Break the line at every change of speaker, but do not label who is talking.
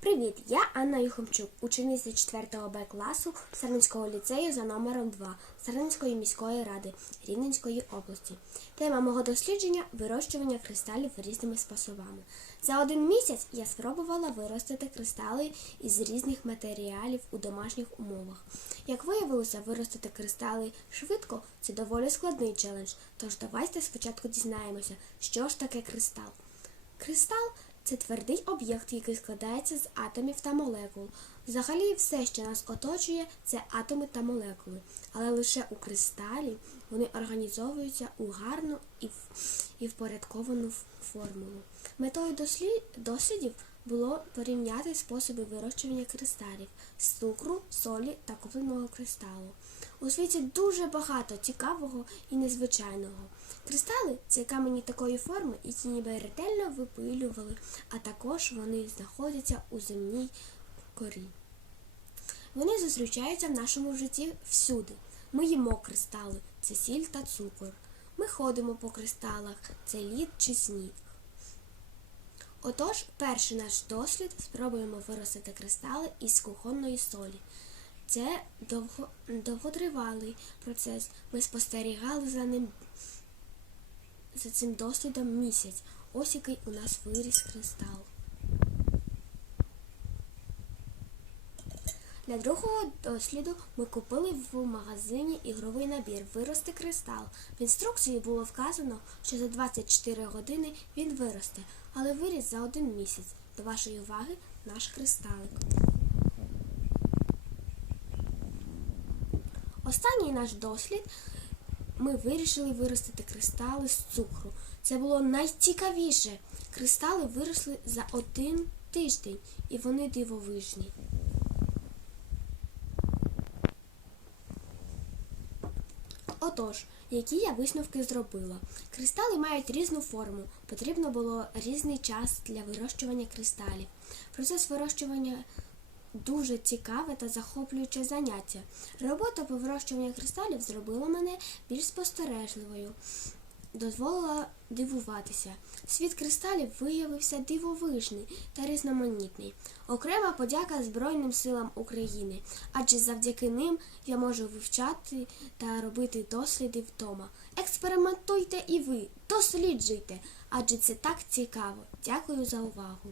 Привіт, я Анна Юхомчук, учениця 4 Б класу Сарненського ліцею за номером 2 Сарненської міської ради Рівненської області. Тема мого дослідження вирощування кристалів різними способами. За один місяць я спробувала виростити кристали із різних матеріалів у домашніх умовах. Як виявилося, виростити кристали швидко це доволі складний челендж. Тож давайте спочатку дізнаємося, що ж таке кристал. Кристал це твердий об'єкт, який складається з атомів та молекул. Взагалі, все, що нас оточує, це атоми та молекули. Але лише у кристалі вони організовуються у гарну і, впорядковану формулу. Метою дослі- дослідів було порівняти способи вирощування кристалів з цукру, солі та купленого кристалу. У світі дуже багато цікавого і незвичайного. Кристали це камені такої форми, які ніби ретельно випилювали, а також вони знаходяться у земній корі. Вони зустрічаються в нашому житті всюди. Ми їмо кристали це сіль та цукор. Ми ходимо по кристалах це лід чи сніг. Отож, перший наш дослід спробуємо виростити кристали із кухонної солі. Це довго, довготривалий процес. Ми спостерігали за ним за цим дослідом місяць. Ось який у нас виріс кристал. Для другого досліду ми купили в магазині ігровий набір Вирости кристал. В інструкції було вказано, що за 24 години він виросте, але виріс за один місяць. До вашої уваги наш кристалик. Останній наш дослід ми вирішили виростити кристали з цукру. Це було найцікавіше. Кристали виросли за один тиждень, і вони дивовижні. Отож, які я висновки зробила? Кристали мають різну форму. Потрібно було різний час для вирощування кристалів. Процес вирощування дуже цікаве та захоплююче заняття. Робота по вирощуванню кристалів зробила мене більш спостережливою, дозволила дивуватися. Світ кристалів виявився дивовижний та різноманітний. Окрема подяка Збройним силам України, адже завдяки ним я можу вивчати та робити досліди вдома. Експериментуйте і ви, досліджуйте, адже це так цікаво. Дякую за увагу.